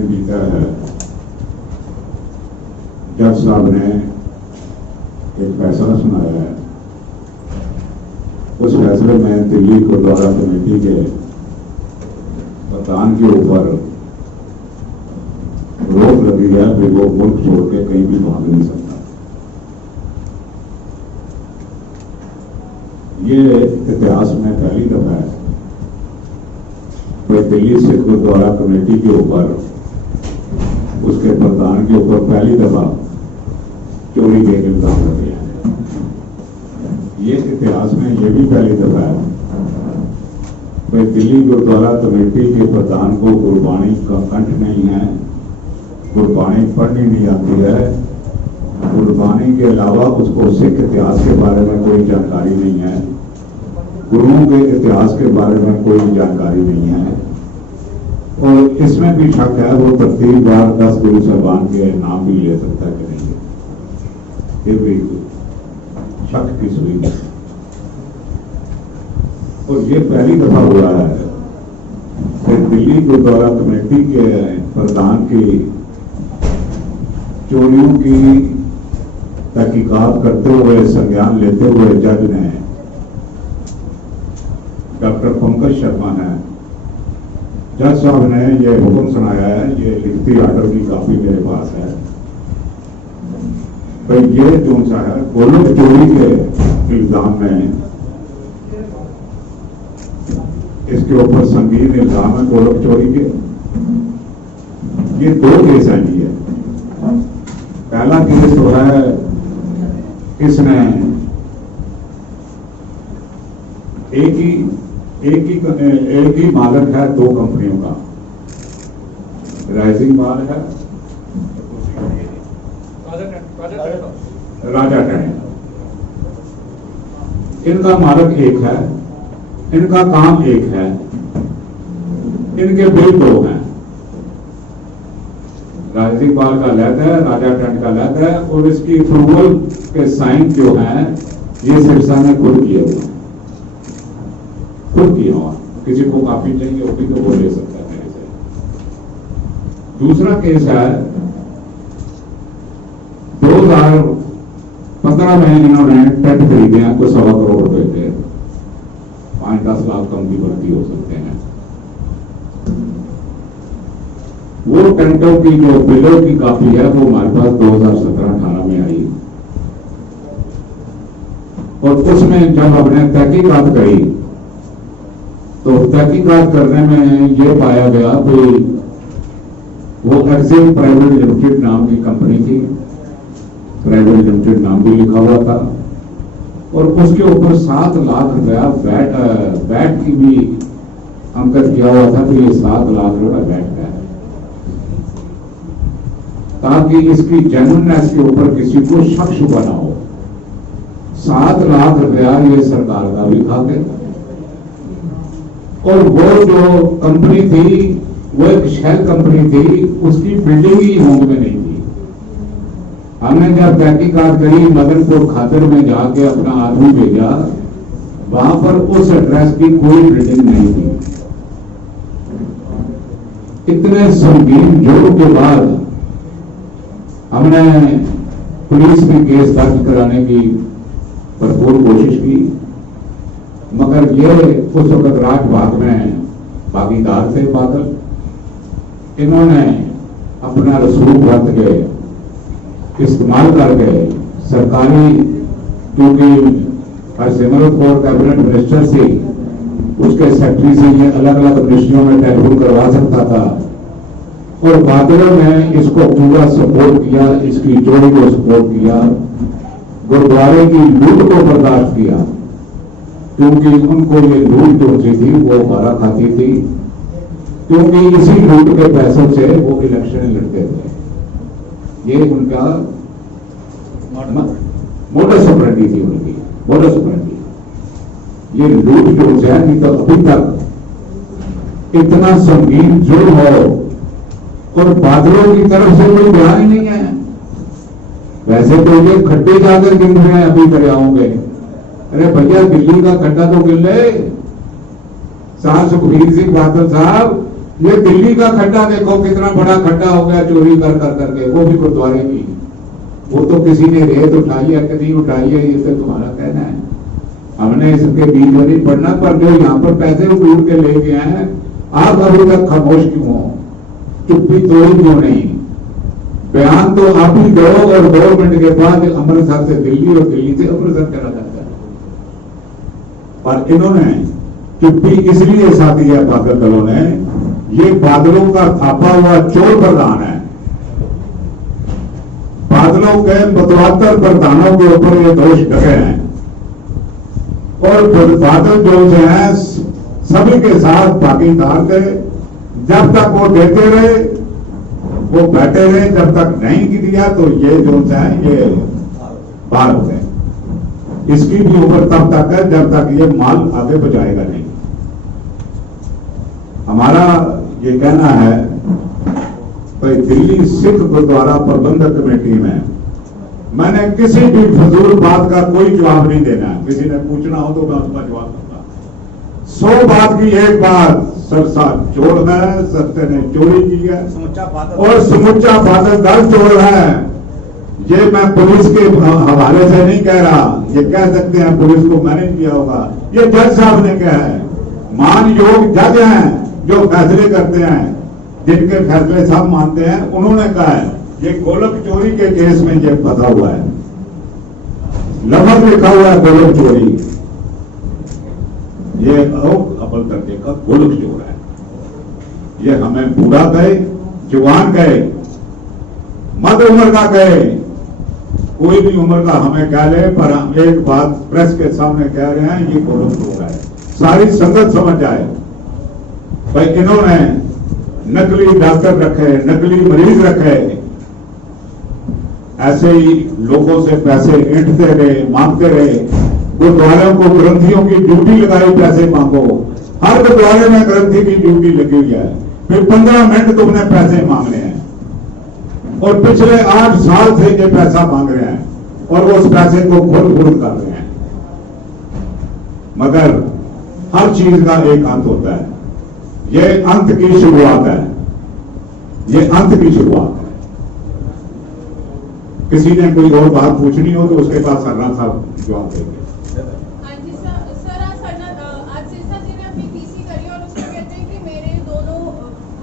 बीता है, जज साहब ने एक फैसला सुनाया है। उस फैसले में दिल्ली गुरुद्वारा कमेटी के प्रधान के ऊपर रोक लगी है कि वो मुल्क छोड़ के कहीं भी भाग नहीं सकता। ये इतिहास में पहली दफा है कि दिल्ली सिख गुरुद्वारा कमेटी के ऊपर, उसके प्रधान के ऊपर पहली दफा चोरी के इल्जाम लगे हैं। ये इतिहास में ये भी पहली दफा है कि दिल्ली गुरुद्वारा कमेटी के प्रधान को गुरबाणी का कंठ नहीं है, गुरबाणी पढ़नी नहीं आती है, गुरबाणी के अलावा उसको सिख इतिहास के बारे में कोई जानकारी नहीं है, गुरुओं के इतिहास के बारे में कोई जानकारी नहीं है। और इसमें भी शक है वो तरतीबवार 10 गुरु साहबान के नाम भी ले सकता है कि नहीं, ये भी शक की सुई है। और ये पहली दफा हुआ है कि दिल्ली गुरुद्वारा कमेटी के प्रधान की चोरियों की तहकीकात करते हुए, संज्ञान लेते हुए जज ने, डॉक्टर पंकज शर्मा ने, जज साहब ने यह हुक्म सुनाया है, ये लिखती आर्डर की काफी मेरे पास है, भाई ये जो सा है गोलक चोरी के इल्जाम में, इसके ऊपर संगीन इल्जाम है गोलक चोरी के। ये 2 केस है जी है। पहला केस तो है इसने एक ही मालिक है 2 कंपनियों का, राइजिंग माल है, राजा टैंक। इनका मालिक एक है, इनका काम एक है, इनके बिल 2 हैं। राइजिंग माल का लैद है, राजा टैंक का लैद है, और इसकी अप्रूवल के साइन जो है ये सिरसा ने खुद किए हुए, खुद किया हुआ। किसी को काफी चाहिए वो भी तो वो ले सकता है मेरे से। दूसरा केस है 2015 में इन्होंने टेंट खरीदे हैं, कुछ 1.25 करोड़ रुपए थे, 5-10 लाख कम की भर्ती हो सकते हैं। वो टेंटों की जो बिलों की कॉपी है वो हमारे पास 2017-18 में आई, और उसमें जब हमने तहकीकात करी तो तहकीकात करने में ये पाया गया कि वो एक्सिम प्राइवेट लिमिटेड नाम की कंपनी थी, प्राइवेट लिमिटेड नाम भी लिखा हुआ था, और उसके ऊपर 7 लाख रुपया वैट की भी अंकित किया हुआ था कि ये 7 लाख रुपया वैट है, ताकि इसकी जेन्युइननेस के ऊपर किसी को शक शुबा ना हो। 7 लाख रुपया ये सरकार का भी खा गए, और वो जो कंपनी थी वो एक शेल कंपनी थी, उसकी बिल्डिंग ही होंग में नहीं थी। हमने जब तहकीकात करी, मदनपुर खातर में जाके अपना आदमी भेजा, वहां पर उस एड्रेस की कोई बिल्डिंग नहीं थी। इतने संगीन जुर्म के बाद हमने पुलिस में केस दर्ज कराने की भरपूर कोशिश की, मगर ये उस वक्त राजभाग में भागीदार थे बादल। इन्होंने अपना रसूख वर्त के इस्तेमाल करके सरकारी, क्योंकि हरसिमरत कौर कैबिनेट मिनिस्टर से, उसके सेक्रेटरी से ये अलग अलग मिनिस्ट्रियों में टेलीफोन करवा सकता था, और बादलों ने इसको पूरा सपोर्ट किया, इसकी चोरी को सपोर्ट किया, गुरुद्वारे की लूट को बर्दाश्त किया, क्योंकि उनको ये लूट जो थी वो मारा खाती थी, क्योंकि इसी लूट के पैसों से वो इलेक्शन लड़ते थे। ये उनका मोडस ऑपरेंडी थी, उनकी मोडस ऑपरेंडी। ये लूट जो है नहीं तो अभी तक इतना संगीन जुर्म हो और बादलों की तरफ से कोई ध्यान ही नहीं है। वैसे तो ये खड्डे जाकर गिन रहे हैं अभी दरियाओं के। अरे भैया दिल्ली का खड्डा तो गिन ले। साहब सुखबीर सिंह बादल साहब, ये दिल्ली का खड्डा देखो कितना बड़ा खड्डा हो गया चोरी कर कर करके, वो भी गुरुद्वारे की। वो तो किसी ने रेत उठाई है कि नहीं उठाई है ये तो तुम्हारा कहना है, हमने इसके बीच में नहीं पढ़ना। पर जो यहाँ पर पैसे उड़ के ले गए हैं, आप अभी तक खामोश क्यों हो, चुप्पी तोड़ी क्यों नहीं? बयान तो आप ही दो और 2 मिनट के बाद अमृतसर से दिल्ली और दिल्ली से अमृतसर चला जाता है। पर इन्होंने चुप्पी इसलिए साधी है बादल दलों ने, ये बादलों का थापा हुआ चोर प्रधान है। बादलों के 72 प्रधानों के ऊपर ये दोष ढके हैं और बादल जो है सभी के साथ भागीदार थे। जब तक वो देते रहे वो बैठे रहे, जब तक नहीं दिया तो ये जो है ये बाहर हो गए। इसकी भी उम्र तब तक है जब तक ये माल आगे बचाएगा नहीं। हमारा ये कहना है भाई, दिल्ली सिख गुरुद्वारा प्रबंधक कमेटी में मैंने किसी भी फजूल बात का कोई जवाब नहीं देना है। किसी ने पूछना हो तो मैं उसका जवाब दूंगा। 100 बात की एक बात, सरसा चोर है, सत्य ने चोरी की है और समूचा बादल दल चोर है। ये मैं पुलिस के हवाले से नहीं कह रहा, ये कह सकते हैं पुलिस को मैंने किया होगा, ये जज साहब ने कहा है। मान योग जज हैं जो फैसले करते हैं, जिनके फैसले सब मानते हैं, उन्होंने कहा है ये गोलक चोरी के केस में ये फंसा हुआ है, लफज लिखा हुआ है गोलक चोरी, ये अव्वल दर्जे का गोलक चोर है। ये हमें बूढ़ा कहे, जवान कहे, मध्य उम्र का कहे, कोई भी उम्र का हमें कह ले, पर हम एक बात प्रेस के सामने कह रहे हैं, ये गोलक चोर है। सारी संगत समझ जाए भाई, इन्होंने नकली डॉक्टर रखे, नकली मरीज रखे, ऐसे ही लोगों से पैसे ऐंठते रहे, मांगते रहे। गुरुद्वारों को ग्रंथियों की ड्यूटी लगाई, पैसे मांगो। हर गुरुद्वारे में ग्रंथी की ड्यूटी लगी हुई है, फिर 15 मिनट तुमने पैसे मांगने हैं और पिछले 8 साल से ये पैसा मांग रहे हैं और वो उस पैसे को घुल घुल कर रहे हैं। मगर हर चीज का एक अंत होता है, ये अंत की शुरुआत है, ये अंत की शुरुआत है। किसी ने कोई और बात पूछनी हो तो उसके पास सरना साहब जवाब देंगे। हाँ जी सर, आज सिरसा जी ने अपनी पीसी करी और उसमें कहते हैं कि मेरे दोनों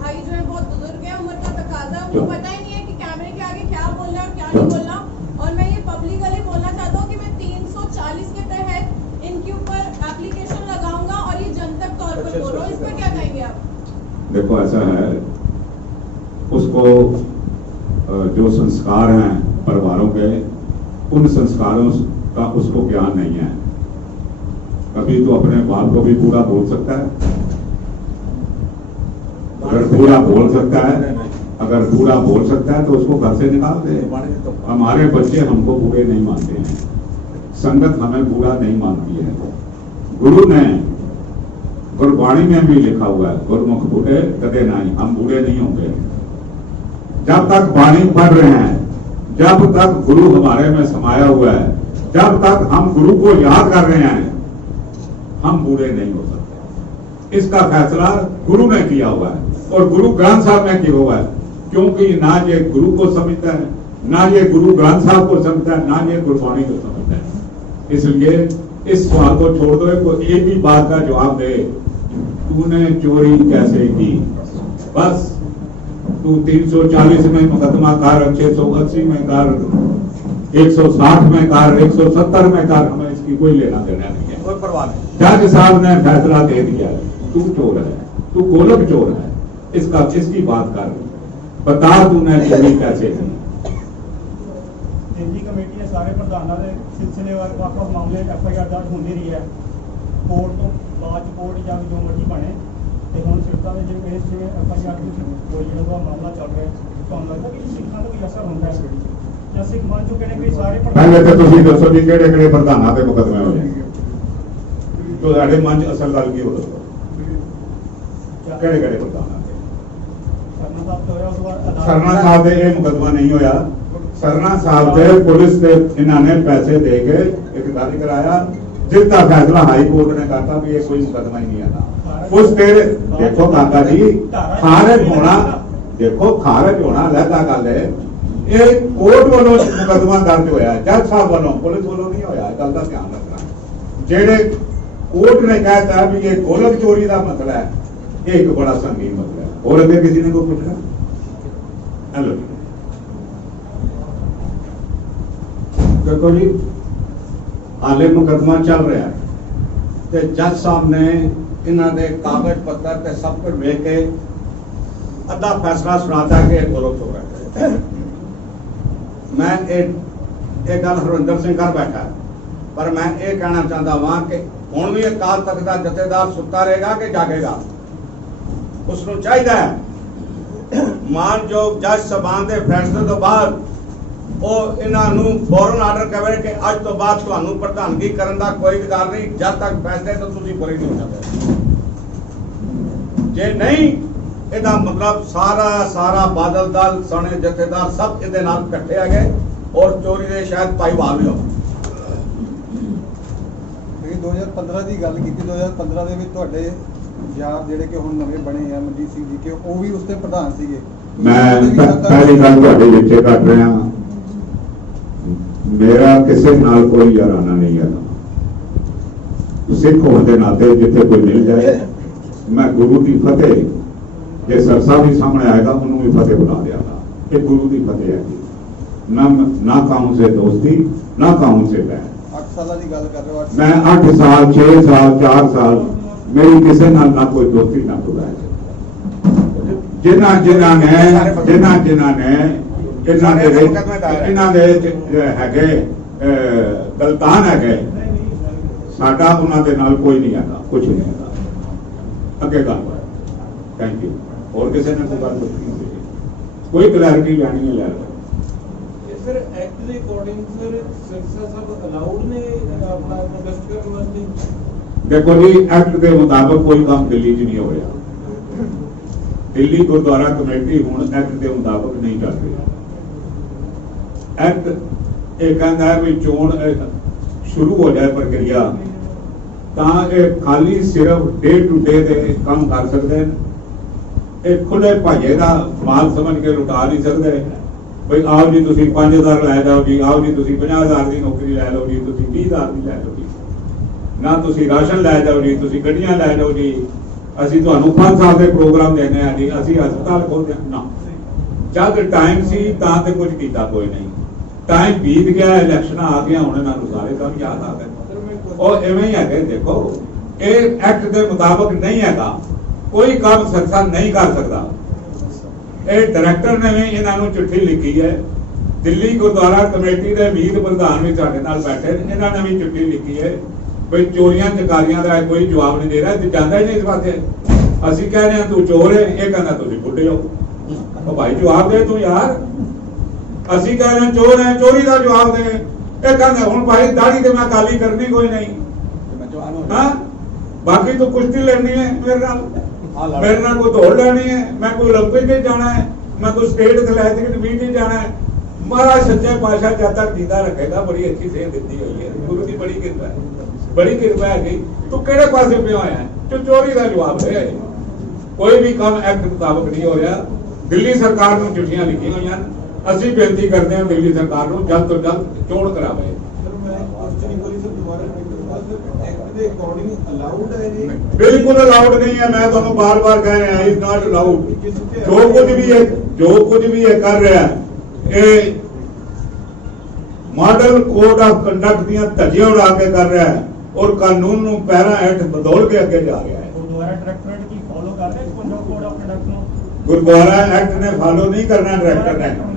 भाई जो है बहुत बुजुर्ग है, उम्र का तकाजा, उनको पता ही नहीं है कि कैमरे के आगे क्या बोलना है और क्या नहीं बोलना। और मैं ये पब्लिकली बोलना चाहता हूँ कि मैं 340 के तहत इनके ऊपर एप्लीकेशन लगाऊंगा और ये जनतक तौर पर बोल रहा हूँ। इस पर क्या कहेंगे आप? देखो ऐसा है, उसको जो संस्कार हैं परिवारों के, उन संस्कारों का उसको ज्ञान नहीं है। कभी तो अपने बाप को भी पूरा बोल सकता है, अगर पूरा बोल सकता है, अगर पूरा बोल सकता है तो उसको घर से निकाल दे। हमारे बच्चे हमको बूढ़े नहीं मानते हैं, संगत हमें बूढ़ा नहीं मानती है। गुरु ने गुरबाणी में भी लिखा हुआ है, गुरमुख बूढ़े कदे नहीं, हम बूढ़े नहीं होंगे। जब तक वाणी पढ़ रहे हैं, जब तक गुरु हमारे में समाया हुआ है, जब तक हम गुरु को याद कर रहे हैं, हम बूढ़े नहीं हो सकते। इसका फैसला गुरु ने किया हुआ है और गुरु ग्रंथ साहब ने किया हुआ है। क्योंकि ना ये गुरु को समझता है, ना ये गुरु ग्रंथ साहब को समझता है, ना ये गुरबाणी को समझता है। इसलिए इस सवाल को छोड़ दो, को एक ही बात का जवाब दे, तूने चोरी कैसे की? बस तू 340 में मुकदमा कर, 680 में कर, 160 में कर, 170 में कर, हमें इसकी कोई लेना देना नहीं है। कोई परवाह नहीं। जज साहब ने फैसला दे दिया, तू चोर है, तू गोलक चोर है, इसकी बात कर, बता तूने चोरी कैसे की? दिल्ली कमेटी ने सारे प्रधानों के सिलसिलेवार ਵੱਖ-ਵੱਖ मामले FIR दर्ज होती रही है, कोर्ट तो बाद कोर्ट या जो मर्जी बने, तो हम सिरसा में जो केस में FIR कोई जो मामला चल रहा है, तो हम लगता कि सिखा का कोई असर होता है या सिख मन जो कहने कि सारे पहले तो ਤੁਸੀਂ ਦੱਸੋ ਵੀ ਕਿਹੜੇ ਪ੍ਰਧਾਨਾਂ ਤੇ ਮੁਕਦਮੇ ਹੋਏ तो ਸਾਡੇ ਮਨ 'ਚ ਅਸਲ ਗੱਲ ਕੀ ਹੋ ਦੱਸੋ ਕਿਹੜੇ ਪ੍ਰਧਾਨਾਂ ਤੇ? सरना साहब ਦੇ ਇਹ ਮੁਕਦਮਾ नहीं होया। सरना साहब ਦੇ पुलिस ने इन्होंने पैसे दे के एक दर्ज कराया जिसका फैसला हाई कोर्ट ने करता भी ये कोई मुकदमा ही नहीं आता उस तेरे देखो काका जी खारिज होना देखो खारिज होना अलग गल है ये कोर्ट वालों मुकदमा दर्ज होया जज साहब वालों पुलिस वालों नहीं होया गल का ध्यान रखना जेड़े कोर्ट ने कहता भी ये गोलक चोरी का मसला है ये एक बड़ा संगीन मसला है और अगर किसी ने कोई पूछना हेलो देखो जी हाले मुकदमा चल रहा है ते जज साहब ने इन्हों के कागज पत्र ते सब कुछ वेख के अद्धा फैसला सुनाता कि गोलक चोर है मैं एक गल हरविंदर सिंह कर बैठा पर मैं ये कहना चाहता वहां कि हुण भी अकाल तख्त का जथेदार सुता रहेगा कि जागेगा उसनूं चाहिए मानयोग जज साहबान के फैसले तो बाद ਉਹ ਇਹਨਾਂ ਨੂੰ ਫੌਰਨ ਆਰਡਰ ਕਰੇ ਕਿ ਅੱਜ ਤੋਂ ਬਾਅਦ ਤੁਹਾਨੂੰ ਪ੍ਰਧਾਨਗੀ ਕਰਨ ਦਾ ਕੋਈ ਅਧਿਕਾਰ ਨਹੀਂ ਜਦ ਤੱਕ ਫੈਸਲੇ ਤੋਂ ਤੁਸੀਂ ਪਰੇ ਨਹੀਂ ਹੋ ਸਕਦੇ ਜੇ ਨਹੀਂ ਇਹਦਾ ਮਤਲਬ ਸਾਰਾ ਬਾਦਲ ਦਲ ਸਣੇ ਜਥੇਦਾਰ ਸਭ ਇਹਦੇ ਨਾਲ ਇਕੱਠੇ ਆ ਗਏ ਔਰ ਚੋਰੀ ਦੇ ਸ਼ਾਇਦ ਭਾਈਵਾਲ ਵੀ ਹੋ 2015 ਦੀ ਗੱਲ ਕੀਤੀ 2015 ਦੇ ਵਿੱਚ ਤੁਹਾਡੇ ਯਾਰ ਜਿਹੜੇ ਕਿ ਹੁਣ ਨਵੇਂ ਬਣੇ ਆ ਮਨਜੀਤ ਸਿੰਘ ਜੀ ਕਿ ਉਹ ਵੀ ਉਸ ਤੇ ਪ੍ਰਧਾਨ ਸੀਗੇ ਮੈਂ ਪਹਿਲੀ ਗੱਲ ਤੁਹਾਡੇ ਵਿੱਚੇ ਕਰ ਰਿਹਾ मेरा किसी नाल कोई याराना नहीं है सिख होने के नाते जिथे कोई मिल जाए मैं गुरु की फतेह जे सरसा भी सामने आएगा उन्होंने भी फतेह बुला दियागा ये गुरु की फतेह है ना काहूं से दोस्ती ना काहूं से बैर 8 साल की गल कर रहे हो मैं 8 साल 6 साल 4 साल मेरी किसी नाल ना कोई दोस्ती ना कोई बैर जिन्हां ने ਇਹਨਾਂ ਦੇ ਹੈਗੇ ਗਲਤਾਨ ਹੈਗੇ ਸਾਡਾ ਉਹਨਾਂ ਦੇ ਨਾਲ ਕੋਈ ਨਹੀਂ ਆਗਾ ਕੁਝ ਨਹੀਂ ਆਗਾ ਅੱਗੇ ਗੱਲ ਥੈਂਕ ਯੂ ਹੋਰ ਕਿਸੇ ਨੇ ਕੋਈ ਗੱਲ ਪੁੱਛਣੀ ਕੋਈ ਕਲੈਰਿਟੀ ਲੈਣੀ ਹੈ ਲੈ ਲਓ ਸਰ ਐਕਟ ਦੇ ਅਕੋਰਡਿੰਗ ਸਰ ਸਿਰਸਾ ਸਭ ਅਲਾਉਡ ਨੇ ਆਪਣਾ ਪ੍ਰੋਟੈਸਟ ਕਰਨ ਵਾਸਤੇ ਦੇਖੋ ਜੀ ਐਕਟ ਦੇ ਮੁਤਾਬਕ ਕੋਈ ਕੰਮ ਦਿੱਲੀ 'ਚ ਨਹੀਂ ਹੋਇਆ ਦਿੱਲੀ ਗੁਰਦੁਆਰਾ ਕਮੇਟੀ ਹੁਣ ਐਕਟ ਦੇ ਮੁਤਾਬਕ ਨਹੀਂ ਕਰ ਰਹੀ एक्ट ये कहता है भी चोण शुरू हो जाए प्रक्रिया खाली सिर्फ डे टू डे दे काम कर सकते हैं खुले भाजे का माल समझ के लुटा नहीं सकते भाई आओ जी तुम 5000 लै जाओ जी आओ जी तुम 50,000 की नौकरी लै लो जी तुम 20,000 की लै लो जी ना तुम राशन लै जाओ जी तुम गड्डियां लै जाओ जी असी तुहानू 5 साल के प्रोग्राम देने हैं जी असी हस्पताल खोलते ना जब टाइम सी तां ते कुछ कीता कोई नहीं टाइम बीत गया इलेक्शन आ गया हूं इन्होंने सारे काम याद आ गए और इवें ही है देखो ये एक्ट के मुताबिक नहीं है कोई काम सरसा नहीं कर सकता ये डायरेक्टर ने भी इन्होंने चिट्ठी लिखी है दिल्ली गुरुद्वारा कमेटी के मीत प्रधान भी साडे नाल बैठे इन्होंने भी चिट्ठी लिखी है भाई चोरियां चकारियां का कोई जवाब नहीं दे रहा जाता ही नहीं इस पासे असी कह रहे हैं तू चोर है ये कहना तुम बुढ़े हो भाई जवाब दे तू यार ਅਸੀਂ कह रहे चोर है चोरी का जवाब दे ये कहते हूं भाई दाढ़ी तो मैं काली करनी कोई नहीं हाँ बाकी तो कुश्ती लेनी है मेरे नाल कोई दौड़ लेनी है मैं कोई ओलंपिक नहीं जाना है मैं कोई स्टेट एथलेटिक्स मीट नहीं जाना है महाराज सच्चे पातशाह जब तक जीता रखेगा बड़ी अच्छी सेहत दी हुई है गुरु की बड़ी कृपा है तू केड़े पासे पे होया तो चोरी का जवाब दे कोई भी काम एक्ट मुताबिक नहीं हो रहा दिल्ली सरकार को चिट्ठियां लिखी हुई ਅਸੀਂ ਬੇਨਤੀ ਕਰਦੇ ਹਾਂ ਦਿੱਲੀ ਸਰਕਾਰ ਨੂੰ ਜਲਦ ਤੋਂ ਜਲਦ ਚੋਣ ਕਰਾਵੇ ਸਰ ਮੈਂ ਕੁਐਸਚਨ ਹੀ ਬੋਲੀ ਸਰ ਦੁਬਾਰਾ ਐਕਟ ਦੇ ਅਕੋਰਡਿੰਗ ਅਲਾਉਡ ਹੈ ਜੀ ਬਿਲਕੁਲ ਅਲਾਉਡ ਨਹੀਂ ਹੈ ਮੈਂ ਤੁਹਾਨੂੰ ਬਾਰ-ਬਾਰ ਕਹਿ ਰਿਹਾ ਇਜ਼ ਨਾਟ ਅਲਾਉਡ ਜੋ ਕੁਝ ਵੀ ਇਹ ਕਰ ਰਿਹਾ ਇਹ ਮਾਡਲ ਕੋਡ ਆਫ ਕੰਡਕਟ ਦੀਆਂ ਧੱਜੀਆਂ ਉਡਾ ਕੇ ਕਰ ਰਿਹਾ ਹੈ ਔਰ ਕਾਨੂੰਨ ਨੂੰ ਪੈਰਾ ਹੈਠ ਬਦੌਲ ਕੇ ਅੱਗੇ ਜਾ ਰਿਹਾ ਹੈ ਗੁਰਦੁਆਰਾ ਡਾਇਰੈਕਟੋਰੇਟ ਕੀ ਫੋਲੋ ਕਰ ਰਿਹਾ ਪੰਜਾਬ ਕੋਡ ਆਫ ਕੰਡਕਟ ਨੂੰ ਗੁਰਦੁਆਰਾ ਐਕਟ ਨੇ ਫਾਲੋ ਨਹੀਂ ਕਰਨਾ ਡਾਇਰੈਕਟਰ ਨੇ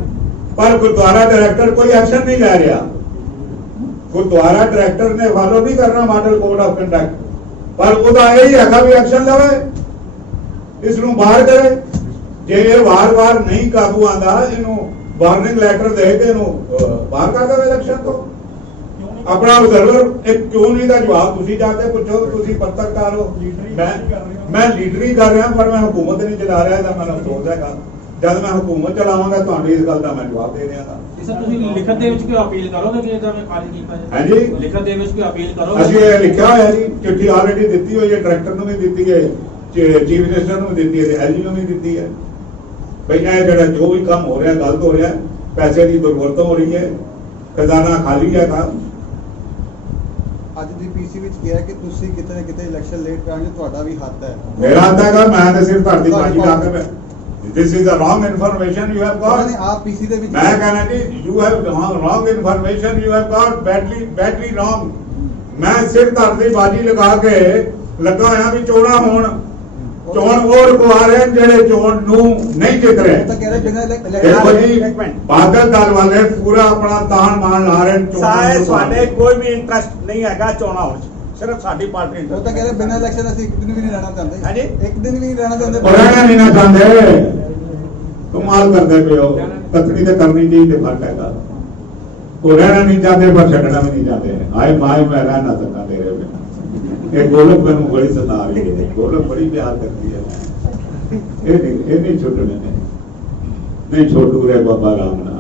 पर गुरुद्वारा डायरेक्टर कोई एक्शन नहीं ले रहा गुरुद्वारा डायरेक्टर ने फॉलो नहीं करना मॉडल कोड ऑफ कंडक्ट पर ਉਹਦਾ यही है भी एक्शन लवे इसनू बाहर करे जे ये वार-वार नहीं काबू आंदा इनू वार्निंग लेटर दे के इनू बाहर कर दे इलेक्शन तो अपना ऑब्जर्वर एक क्यों नहीं दा जवाब तुसी जाके पूछो तुसी पत्रकार हो मैं लीडरी कर रहा पर मैं हुकूमत नहीं चला रहा मैं अफसोस है ਜਦ ਮੈਂ ਹਕੂਮਤ ਚਲਾਵਾਂਗਾ ਤੁਹਾਨੂੰ ਇਸ ਗੱਲ ਦਾ ਮੈਂ ਜਵਾਬ ਦੇ ਦਿਆਂਗਾ। ਸਰ ਤੁਸੀਂ ਲਿਖਤ ਦੇ ਵਿੱਚ ਕੋਈ ਅਪੀਲ ਕਰੋਗੇ ਕਿ ਇਹਦਾ ਮੈਂ ਖਾਰਿਜ ਕੀਤਾ ਜਾਏ? ਹਾਂਜੀ। ਲਿਖਤ ਦੇ ਵਿੱਚ ਕੋਈ ਅਪੀਲ ਕਰੋਗੇ? ਅਸੀਂ ਇਹ ਲਿਖਿਆ ਹੋਇਆ ਜੀ, ਚਿੱਠੀ ਆਲਰੇਡੀ ਦਿੱਤੀ ਹੋਈ ਹੈ, ਡਾਇਰੈਕਟਰ ਨੂੰ ਵੀ ਦਿੱਤੀ ਹੈ, ਚੀਫ ਮਿਨਿਸਟਰ ਨੂੰ ਵੀ ਦਿੱਤੀ ਹੈ, ਤੇ ਐਲਜੀ ਨੂੰ ਵੀ ਦਿੱਤੀ ਹੈ। ਭਈ ਇਹ ਜਿਹੜਾ ਜੋ ਵੀ ਕੰਮ ਹੋ ਰਿਹਾ ਗਲਤ ਹੋ ਰਿਹਾ, ਪੈਸੇ ਦੀ ਦੁਰਵਰਤੋਂ ਹੋ ਰਹੀ ਹੈ, ਖਜ਼ਾਨਾ ਖਾਲੀ ਹੈ ਕੰਮ। ਅੱਜ ਦੀ ਪੀਸੀ ਵਿੱਚ ਕਿਹਾ ਕਿ ਤੁਸੀਂ ਕਿਤੇ ਨਾ ਕਿਤੇ ਇਲੈਕਸ਼ਨ ਲੇਟ ਕਰਾਂਗੇ, ਤੁਹਾਡਾ ਵੀ ਹੱਥ ਹੈ। ਮੇਰਾ ਹੱਥ ਹੈਗਾ, ਮੈਂ ਤਾਂ ਸਿਰਫ ਤੁਹਾਡੀ ਬਾਜੀ ਲਾ ਕੇ ਮੈਂ this is the wrong information you have ਉਹਨਾਂ ਨੇ ਗॉट। ਆਪ ਪੀਸੀ ਦੇ ਵਿੱਚ ਮੈਂ कहना जी you have wrong information you have got badly wrong. मैं सिर धर दी बाजी लगा के लगा होया भी चोणा होण, चोण वो रखवा रहे हैं ਜਿਹੜੇ ਚੋਣ ਨੂੰ ਨਹੀਂ ਜਿੱਤ ਉਹ ਰਹੇ। ਤਾਂ ਕਹਿ ਰਹੇ ਬਿਨਾਂ ਦੇਖੋ ਜੀ ਬਾਦਲ ਦਲ ਵਾਲੇ ਪੂਰਾ ਆਪਣਾ ਤਾਣ ਮਾਣ ਲਾ ਰਹੇ ਨੇ ਸਾਰੇ ਨੂੰ। ਸਾਡੇ ਕੋਈ ਵੀ ਇੰਟਰਸਟ ਨਹੀਂ ਹੈਗਾ ਚੋਣਾਂ ਹੋਣ 'ਚ, ਸਿਰਫ ਸਾਡੀ ਪਾਰਟੀ ਉਹ ਤਾਂ ਕਹਿ ਰਹੇ ਬਿਨਾਂ ਇਲੈਕਸ਼ਨ ਅਸੀਂ ਇੱਕ ਦਿਨ ਵੀ ਨਹੀਂ ਰਹਿਣਾ ਚਾਹੁੰਦੇ। ਹਾਂਜੀ। ਇੱਕ ਦਿਨ ਵੀ ਨਹੀਂ ਰਹਿਣਾ ਚਾਹੁੰਦੇ। ਉਹ ਰਹਿਣਾ ਨਹੀਂ ਨਾ ਚਾਹੁੰਦੇ, ਕਮਾਲ ਕਰਦੇ ਪਏ ਹੋ। ਤਕੜੀ ਤੇ ਕਰਨੀ ਚਾਹੀਦੀ ਫਰਕ ਹੈਗਾ। ਉਹ ਰਹਿਣਾ ਨਹੀਂ ਚਾਹੁੰਦੇ ਪਰ ਛੱਡਣਾ ਵੀ ਨਹੀਂ ਚਾਹੁੰਦੇ। ਆਏ ਮਾਏ ਮੈਂ ਰਹਿ ਨਾ ਸਕਾਂ ਤੇਰੇ ਬਿਨਾਂ। ਇਹ ਗੋਲਕ ਮੈਨੂੰ ਬੜੀ ਸਤਾ ਰਹੀ ਹੈ, ਗੋਲਕ ਬੜੀ ਪਿਆਰ ਕਰਦੀ ਹੈ। ਇਹ ਨਹੀਂ ਛੁੱਟਣੇ ਨੇ, ਨਹੀਂ ਛੋਟੂ ਰੇ ਬਾਬਾ ਰਾਮ ਨਾਲ।